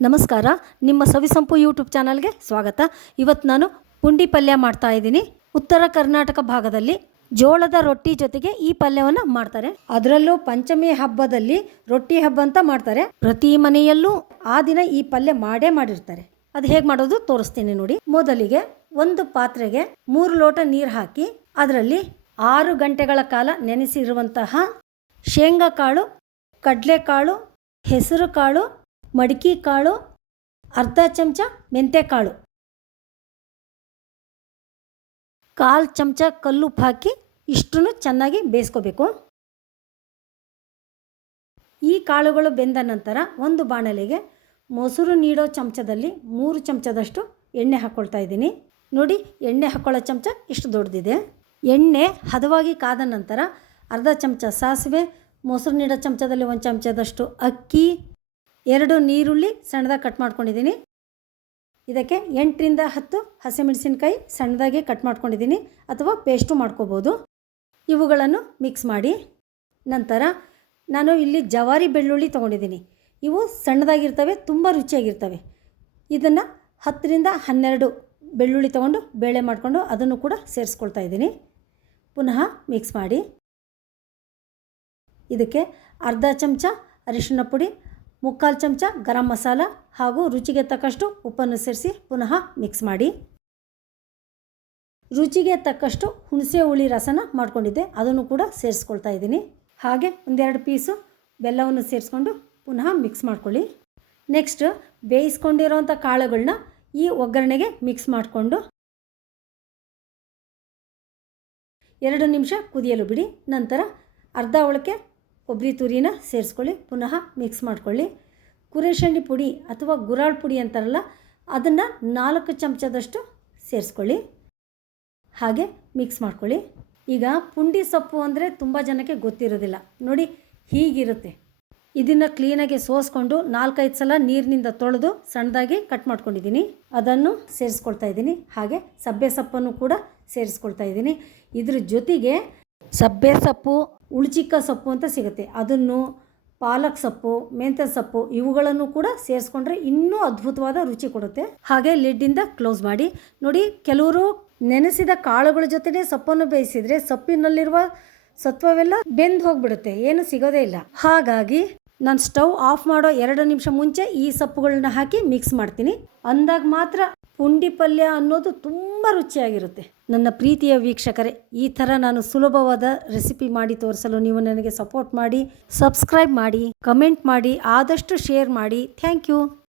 ನಮಸ್ಕಾರ, ನಿಮ್ಮ ಸವಿಸಂಪು ಯೂಟ್ಯೂಬ್ ಚಾನಲ್ಗೆ ಸ್ವಾಗತ. ಇವತ್ತು ನಾನು ಪುಂಡಿ ಪಲ್ಯ ಮಾಡ್ತಾ ಇದ್ದೀನಿ. ಉತ್ತರ ಕರ್ನಾಟಕ ಭಾಗದಲ್ಲಿ ಜೋಳದ ರೊಟ್ಟಿ ಜೊತೆಗೆ ಈ ಪಲ್ಯವನ್ನು ಮಾಡ್ತಾರೆ. ಅದರಲ್ಲೂ ಪಂಚಮಿ ಹಬ್ಬದಲ್ಲಿ ರೊಟ್ಟಿ ಹಬ್ಬ ಅಂತ ಮಾಡ್ತಾರೆ. ಪ್ರತಿ ಮನೆಯಲ್ಲೂ ಆ ದಿನ ಈ ಪಲ್ಯ ಮಾಡೇ ಮಾಡಿರ್ತಾರೆ. ಅದು ಹೇಗೆ ಮಾಡೋದು ತೋರಿಸ್ತೀನಿ ನೋಡಿ. ಮೊದಲಿಗೆ ಒಂದು ಪಾತ್ರೆಗೆ ಮೂರು ಲೋಟ ನೀರು ಹಾಕಿ ಅದರಲ್ಲಿ ಆರು ಗಂಟೆಗಳ ಕಾಲ ನೆನೆಸಿರುವಂತಹ ಶೇಂಗಾ ಕಾಳು ಕಡಲೆಕಾಳು ಹೆಸರು ಕಾಳು ಮಡಿಕೆ ಕಾಳು, ಅರ್ಧ ಚಮಚ ಮೆಂತ್ಯಕಾಳು ಕಾಲು ಚಮಚ ಕಲ್ಲು ಹಾಕಿ ಇಷ್ಟನ್ನು ಚೆನ್ನಾಗಿ ಬೇಯಿಸ್ಕೋಬೇಕು. ಈ ಕಾಳುಗಳು ಬೆಂದ ನಂತರ ಒಂದು ಬಾಣಲೆಗೆ ಮೊಸರು ನೀಡೋ ಚಮಚದಲ್ಲಿ ಮೂರು ಚಮಚದಷ್ಟು ಎಣ್ಣೆ ಹಾಕ್ಕೊಳ್ತಾ ಇದ್ದೀನಿ. ನೋಡಿ, ಎಣ್ಣೆ ಹಾಕ್ಕೊಳ್ಳೋ ಚಮಚ ಇಷ್ಟು ದೊಡ್ಡದಿದೆ. ಎಣ್ಣೆ ಹದವಾಗಿ ಕಾದ ನಂತರ ಅರ್ಧ ಚಮಚ ಸಾಸಿವೆ, ಮೊಸರು ನೀಡೋ ಚಮಚದಲ್ಲಿ ಒಂದು ಚಮಚದಷ್ಟು ಅಕ್ಕಿ ಎರಡು ನೀರುಳ್ಳಿ ಸಣ್ಣದಾಗಿ ಕಟ್ ಮಾಡ್ಕೊಂಡಿದ್ದೀನಿ ಇದಕ್ಕೆ ಎಂಟರಿಂದ ಹತ್ತು ಹಸಿಮೆಣಸಿನ್ಕಾಯಿ ಸಣ್ಣದಾಗಿ ಕಟ್ ಮಾಡ್ಕೊಂಡಿದ್ದೀನಿ ಅಥವಾ ಪೇಸ್ಟು ಮಾಡ್ಕೋಬೋದು. ಇವುಗಳನ್ನು ಮಿಕ್ಸ್ ಮಾಡಿ ನಂತರ ನಾನು ಇಲ್ಲಿ ಜವಾರಿ ಬೆಳ್ಳುಳ್ಳಿ ತೊಗೊಂಡಿದ್ದೀನಿ ಇವು ಸಣ್ಣದಾಗಿರ್ತವೆ, ತುಂಬ ರುಚಿಯಾಗಿರ್ತವೆ. ಇದನ್ನು ಹತ್ತರಿಂದ ಹನ್ನೆರಡು ಬೆಳ್ಳುಳ್ಳಿ ತೊಗೊಂಡು ಬೇಳೆ ಮಾಡಿಕೊಂಡು ಅದನ್ನು ಕೂಡ ಸೇರಿಸ್ಕೊಳ್ತಾ ಇದ್ದೀನಿ. ಪುನಃ ಮಿಕ್ಸ್ ಮಾಡಿ ಇದಕ್ಕೆ ಅರ್ಧ ಚಮಚ ಅರಿಶಿನ ಪುಡಿ ಮುಕ್ಕಾಲು ಚಮಚ ಗರಂ ಮಸಾಲ ಹಾಗೂ ರುಚಿಗೆ ತಕ್ಕಷ್ಟು ಉಪ್ಪನ್ನು ಸೇರಿಸಿ ಪುನಃ ಮಿಕ್ಸ್ ಮಾಡಿ. ರುಚಿಗೆ ತಕ್ಕಷ್ಟು ಹುಣಸೆ ಹುಳಿ ರಸನ ಮಾಡ್ಕೊಂಡಿದ್ದೆ, ಅದನ್ನು ಕೂಡ ಸೇರಿಸ್ಕೊಳ್ತಾ ಇದ್ದೀನಿ. ಹಾಗೆ ಒಂದೆರಡು ಪೀಸು ಬೆಲ್ಲವನ್ನು ಸೇರಿಸ್ಕೊಂಡು ಪುನಃ ಮಿಕ್ಸ್ ಮಾಡ್ಕೊಳ್ಳಿ. ನೆಕ್ಸ್ಟ್ ಬೇಯಿಸ್ಕೊಂಡಿರೋಂಥ ಕಾಳುಗಳನ್ನ ಈ ಒಗ್ಗರಣೆಗೆ ಮಿಕ್ಸ್ ಮಾಡಿಕೊಂಡು ಎರಡು ನಿಮಿಷ ಕುದಿಯಲು ಬಿಡಿ. ನಂತರ ಅರ್ಧ ಒಳಕ್ಕೆ ಕೊಬ್ಬರಿ ತುರಿನ ಸೇರಿಸ್ಕೊಳ್ಳಿ, ಪುನಃ ಮಿಕ್ಸ್ ಮಾಡ್ಕೊಳ್ಳಿ. ಕುರೆಶಂಡಿ ಪುಡಿ ಅಥವಾ ಗುರಾಳ್ ಪುಡಿ ಅಂತಾರಲ್ಲ, ಅದನ್ನು ನಾಲ್ಕು ಚಮಚದಷ್ಟು ಸೇರಿಸ್ಕೊಳ್ಳಿ. ಹಾಗೆ ಮಿಕ್ಸ್ ಮಾಡ್ಕೊಳ್ಳಿ. ಈಗ ಪುಂಡಿ ಸೊಪ್ಪು ಅಂದರೆ ತುಂಬ ಜನಕ್ಕೆ ಗೊತ್ತಿರೋದಿಲ್ಲ. ನೋಡಿ, ಹೀಗಿರುತ್ತೆ. ಇದನ್ನು ಕ್ಲೀನಾಗಿ ಸೋಸ್ಕೊಂಡು ನಾಲ್ಕೈದು ಸಲ ನೀರಿನಿಂದ ತೊಳೆದು ಸಣ್ಣದಾಗಿ ಕಟ್ ಮಾಡ್ಕೊಂಡಿದ್ದೀನಿ. ಅದನ್ನು ಸೇರಿಸ್ಕೊಳ್ತಾ ಇದ್ದೀನಿ. ಹಾಗೆ ಸಬ್ಬೆ ಸೊಪ್ಪನ್ನು ಕೂಡ ಸೇರಿಸ್ಕೊಳ್ತಾ ಇದ್ದೀನಿ. ಇದ್ರ ಜೊತೆಗೆ ಸಬ್ಬೆ ಸೊಪ್ಪು ಉಳ್ಚಿಕ್ಕ ಸೊಪ್ಪು ಅಂತ ಸಿಗುತ್ತೆ. ಅದನ್ನು ಪಾಲಕ್ ಸೊಪ್ಪು ಮೆಂತ್ಯ ಸೊಪ್ಪು ಇವುಗಳನ್ನು ಕೂಡ ಸೇರಿಸ್ಕೊಂಡ್ರೆ ಇನ್ನೂ ಅದ್ಭುತವಾದ ರುಚಿ ಕೊಡುತ್ತೆ. ಹಾಗೆ ಲಿಡ್ಡಿಂದ ಕ್ಲೋಸ್ ಮಾಡಿ. ನೋಡಿ, ಕೆಲವರು ನೆನೆಸಿದ ಕಾಳುಗಳ ಜೊತೆಗೆ ಸೊಪ್ಪನ್ನು ಬೇಯಿಸಿದ್ರೆ ಸೊಪ್ಪಿನಲ್ಲಿರುವ ಸತ್ವವೆಲ್ಲ ಬೆಂದು ಹೋಗ್ಬಿಡುತ್ತೆ. ಏನು ಸಿಗೋದೇ ಇಲ್ಲ. ಹಾಗಾಗಿ ನಾನು ಸ್ಟವ್ ಆಫ್ ಮಾಡೋ ಎರಡು ನಿಮಿಷ ಮುಂಚೆ ಈ ಸೊಪ್ಪುಗಳನ್ನ ಹಾಕಿ ಮಿಕ್ಸ್ ಮಾಡ್ತೀನಿ. ಅಂದಾಗ ಮಾತ್ರ ಪುಂಡಿ ಪಲ್ಯ ಅನ್ನೋದು ತುಂಬ ರುಚಿಯಾಗಿರುತ್ತೆ. ನನ್ನ ಪ್ರೀತಿಯ ವೀಕ್ಷಕರೇ, ಈ ಥರ ನಾನು ಸುಲಭವಾದ ರೆಸಿಪಿ ಮಾಡಿ ತೋರಿಸಲು ನೀವು ನನಗೆ ಸಪೋರ್ಟ್ ಮಾಡಿ, ಸಬ್ಸ್ಕ್ರೈಬ್ ಮಾಡಿ, ಕಮೆಂಟ್ ಮಾಡಿ, ಆದಷ್ಟು ಶೇರ್ ಮಾಡಿ. Thank you.